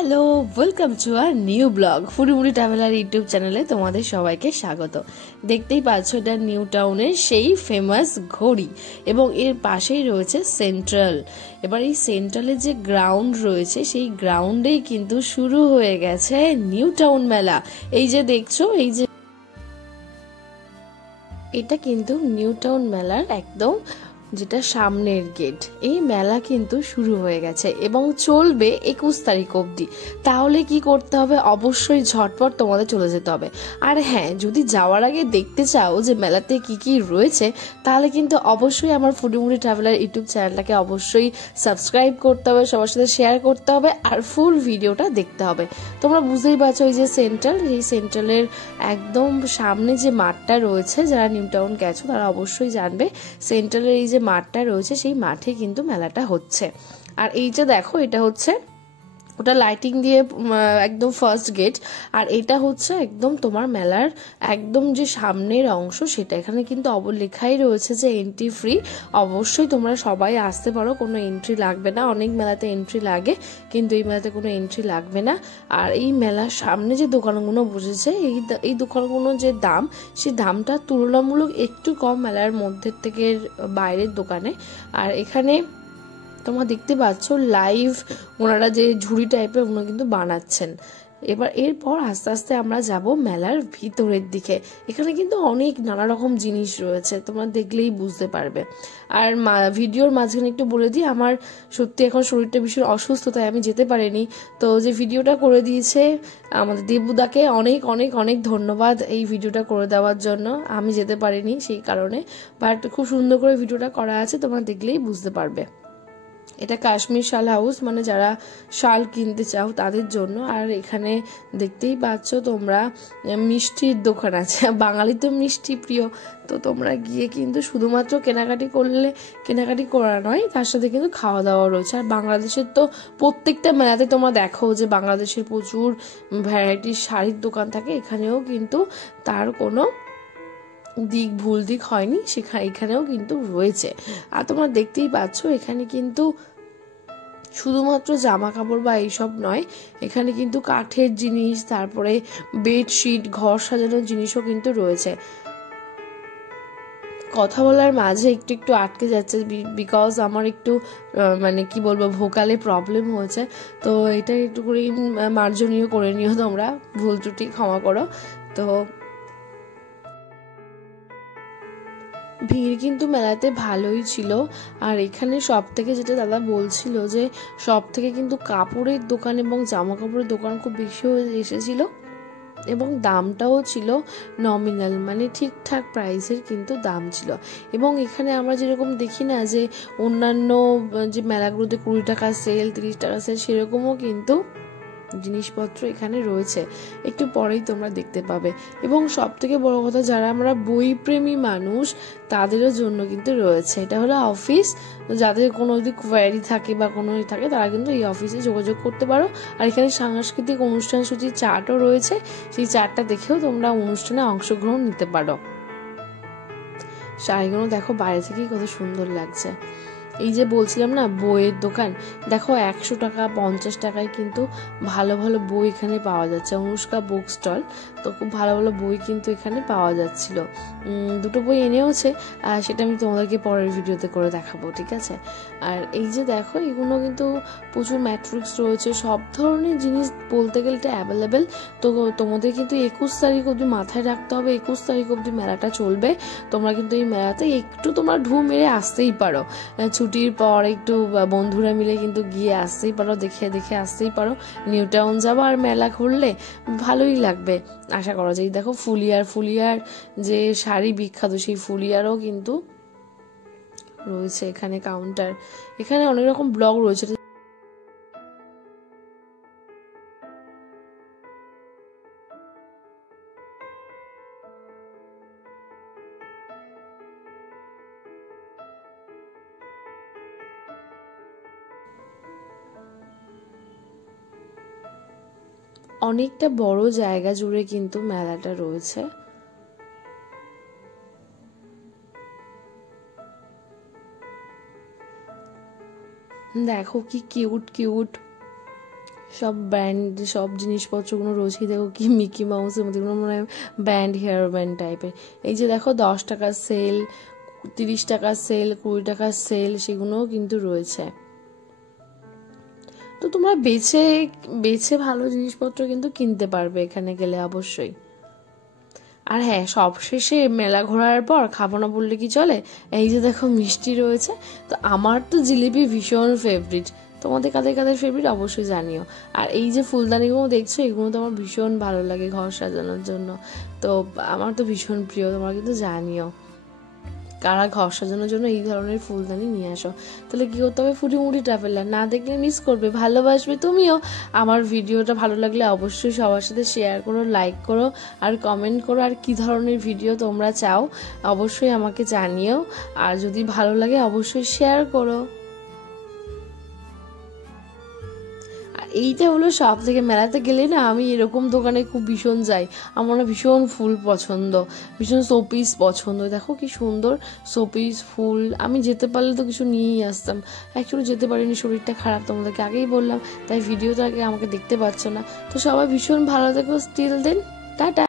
Hello, welcome to our new blog ফুডিমুড়ি traveller YouTube চ্যানেলে তোমাদের সবাইকে স্বাগত। দেখতেই পাচ্ছ এটা নিউ টাউনের সেই ফেমাস ঘড়ি এবং এর পাশেই রয়েছে সেন্ট্রাল। এবার এই সেন্ট্রালের যে গ্রাউন্ড রয়েছে সেই গ্রাউন্ডেই কিন্তু শুরু হয়ে গেছে নিউ টাউন মেলা। এই যে দেখছো, এই যে এটা কিন্তু নিউ টাউন মেলার একদম যেটা সামনের গেট। এই মেলা কিন্তু শুরু হয়ে গেছে এবং চলবে 21 তারিখ অবধি। তাহলে কি করতে হবে? অবশ্যই ঝটপট তোমাদের চলে যেতে হবে। আর হ্যাঁ, যদি যাওয়ার আগে দেখতে চাও যে মেলাতে কি কি রয়েছে, তাহলে কিন্তু অবশ্যই আমার ফুডিমুড়ি ট্রাভেলার ইউটিউব চ্যানেলটাকে অবশ্যই সাবস্ক্রাইব করতে হবে, সবার সাথে শেয়ার করতে হবে আর ফুল ভিডিওটা দেখতে হবে। তোমরা বুঝতেই পারছো এই যে সেন্ট্রাল, এই সেন্ট্রালের একদম সামনে যে মাঠটা রয়েছে, যারা নিউ টাউন গেছো তারা অবশ্যই জানবে সেন্ট্রালের এই যে মাঠটা রয়েছে সেই মাঠে কিন্তু মেলাটা হচ্ছে। আর এই যে দেখো, এটা হচ্ছে ওটা লাইটিং দিয়ে একদম ফার্স্ট গেট, আর এটা হচ্ছে একদম তোমার মেলার একদম যে সামনের অংশ সেটা। এখানে কিন্তু লেখাই রয়েছে যে এন্ট্রি ফ্রি। অবশ্যই তোমরা সবাই আসতে পারো, কোনো এন্ট্রি লাগবে না। অনেক মেলাতে এন্ট্রি লাগে, কিন্তু এই মেলাতে কোনো এন্ট্রি লাগবে না। আর এই মেলার সামনে যে দোকানগুলো বসেছে, এই দোকানগুলোর যে দাম, সেই দামটা তুলনামূলক একটু কম মেলার মধ্যে থেকে বাইরের দোকানে। আর এখানে তোমরা দেখতে পাচ্ছ লাইভ ওনারা যে ঝুড়ি টাইপের ওগুলো কিন্তু বানাচ্ছেন। এবার এরপর আস্তে আস্তে আমরা যাব মেলার ভিতরের দিকে। এখানে কিন্তু অনেক নানা রকম জিনিস রয়েছে, তোমরা দেখলেই বুঝতে পারবে। আর ভিডিওর মাঝখানে একটু বলে দিই, আমার সত্যি এখন শরীরটা ভীষণ অসুস্থ, তাই আমি যেতে পারিনি। তো যে ভিডিওটা করে দিয়েছে আমাদের দেবুদাকে অনেক অনেক অনেক ধন্যবাদ এই ভিডিওটা করে দেওয়ার জন্য। আমি যেতে পারিনি সেই কারণে, বাট খুব সুন্দর করে ভিডিওটা করা আছে, তোমরা দেখলেই বুঝতে পারবে। এটা কাশ্মীর শাল হাউস, মানে যারা শাল কিনতে চাও তাদের জন্য। আর এখানে দেখতেই পাচ্ছ তোমরা মিষ্টির দোকান আছে। বাঙালি তো মিষ্টি প্রিয়, তো তোমরা গিয়ে কিন্তু শুধুমাত্র কেনাকাটি করা নয়, তার সাথে কিন্তু খাওয়া দাওয়া রয়েছে। আর বাংলাদেশের তো প্রত্যেকটা মেলাতে তোমরা দেখো যে বাংলাদেশের প্রচুর ভ্যারাইটির শাড়ির দোকান থাকে, এখানেও কিন্তু তার কোনো ভুল দিক হয়নি, এখানেও কিন্তু রয়েছে। আর তোমরা দেখতেই পাচ্ছ এখানে কিন্তু শুধুমাত্র জামা কাপড় বা এইসব নয়, এখানে কিন্তু কাঠের জিনিস, তারপরে বেডশিট, ঘর সাজানোর জিনিসও কিন্তু রয়েছে। কথা বলার মাঝে একটু একটু আটকে যাচ্ছে, বিকজ আমার একটু মানে কি বলবো, ভোকালে প্রবলেম হয়েছে। তো এটা একটু করে মার্জনীয় করে নিও, তোমরা ভুল ত্রুটি ক্ষমা করো। তো ভিড় কিন্তু মেলাতে ভালোই ছিল। আর এখানে সব থেকে যেটা দাদা বলছিল যে সব থেকে কিন্তু কাপড়ের দোকান এবং জামা কাপড়ের দোকান খুব বেশি হয়ে এসেছিল এবং দামটাও ছিল নমিনাল, মানে ঠিকঠাক প্রাইসের কিন্তু দাম ছিল। এবং এখানে আমরা যেরকম দেখি না যে অন্যান্য যে মেলাগুলোতে 20 টাকা সেল, 30 টাকা সেল, সেরকমও কিন্তু জিনিসপত্র এখানে রয়েছে, একটু পরেই তোমরা দেখতে পাবে। এবং সব থেকে বড় কথা, যারা আমরা বই প্রেমী মানুষ তাদেরও জন্য কিন্তু রয়েছে। এটা হলো অফিস, যাদের কোনো যদি কোয়ারি থাকে বা কোনো থাকে তারা কিন্তু এই অফিসে যোগাযোগ করতে পারো। আর এখানে সাংস্কৃতিক অনুষ্ঠান সূচির চার্টও রয়েছে, সেই চার্টটা দেখেও তোমরা অনুষ্ঠানে অংশগ্রহণ নিতে পারো। শাড়িগুলো দেখো বাইরে থেকেই কত সুন্দর লাগছে। এই যে বলছিলাম না বইয়ের দোকান, দেখো 100 টাকা 50 টাকায় কিন্তু ভালো ভালো বই এখানে পাওয়া যাচ্ছে। অনুষ্কা বুক স্টল, তো খুব ভালো ভালো বই কিন্তু এখানে পাওয়া যাচ্ছিল। দুটো বই এনেওছে, আর সেটা আমি তোমাদেরকে পরের ভিডিওতে করে দেখাবো, ঠিক আছে? আর এই যে দেখো, এগুলো কিন্তু প্রচুর ম্যাট্রিক্স রয়েছে, সব ধরনের জিনিস বলতে গেলে এটা অ্যাভেলেবেল। তো তোমাদের কিন্তু 21 তারিখ অবধি মাথায় রাখতে হবে, 21 তারিখ অবধি মেলাটা চলবে। তোমরা কিন্তু এই মেলাতে একটু তোমরা ঢু মেরে আসতেই পারো, ছুটির পর একটু বন্ধুরা মিলে কিন্তু গিয়ে আসতেই পারো, দেখে দেখে আসতেই পারো। নিউ টাউন যাবো আর মেলা ঘুরলে ভালোই লাগবে আশা করা যায়। দেখো ফুলিয়ার যে শাড়ি বিখ্যাত, সেই ফুলিয়ারও কিন্তু রয়েছে এখানে কাউন্টার। এখানে অনেক রকম ব্লগ রয়েছে। অনেকটা বড় জায়গা জুড়ে কিন্তু মেলাটা রয়েছে। দেখো কি কিউট কিউট সব ব্যান্ড, সব জিনিসপত্রগুলো রয়েছে। দেখো কি মিকি মাউসের মধ্যে, এগুলো মনে হয় ব্যান্ড, হেয়ার ব্যান্ড টাইপের। এই যে দেখো 10 টাকার সেল, 30 টাকার সেল, 20 টাকার সেল, সেগুলোও কিন্তু রয়েছে। তো তোমরা বেছে বেছে ভালো জিনিসপত্র কিন্তু কিনতে পারবে এখানে গেলে অবশ্যই। আর হ্যাঁ, সবশেষে মেলা ঘোরার পর খাবো না বললে কি চলে, এই যে দেখো মিষ্টি রয়েছে। তো আমার তো জিলিপি ভীষণ ফেভারিট, তোমাদের কাদের কাদের ফেভারিট অবশ্যই জানিও। আর এই যে ফুলদানিগুলো দেখছো, এগুলো তো আমার ভীষণ ভালো লাগে ঘর সাজানোর জন্য, তো আমার তো ভীষণ প্রিয়। তোমরা কিন্তু জানিও কারা ঘর সাজানোর জন্য এই ধরনের ফুলদানি নিয়ে আসো। তাহলে কি করতে হবে, ফুটিমুটি ট্রাভেলার না দেখলে মিস করবে, ভালোবাসবে তুমিও। আমার ভিডিওটা ভালো লাগলে অবশ্যই সবার সাথে শেয়ার করো, লাইক করো আর কমেন্ট করো। আর কি ধরনের ভিডিও তোমরা চাও অবশ্যই আমাকে জানিও। আর যদি ভালো লাগে অবশ্যই শেয়ার করো। এইটা হলো সব থেকে, মেলাতে গেলে না আমি এরকম দোকানে খুব ভীষণ যাই। আমার না ভীষণ ফুল পছন্দ, ভীষণ শোপিস পছন্দ। দেখো কি সুন্দর শোপিস ফুল, আমি যেতে পারলে তো কিছু নিয়েই আসতাম। অ্যাকচুয়ালি যেতে পারিনি, শরীরটা খারাপ, তোমাদেরকে আগেই বললাম, তাই ভিডিওটা আগে আমাকে দেখতে পাচ্ছ না। তো সবাই ভীষণ ভালো থেকো, স্টিল দেন, টাটা।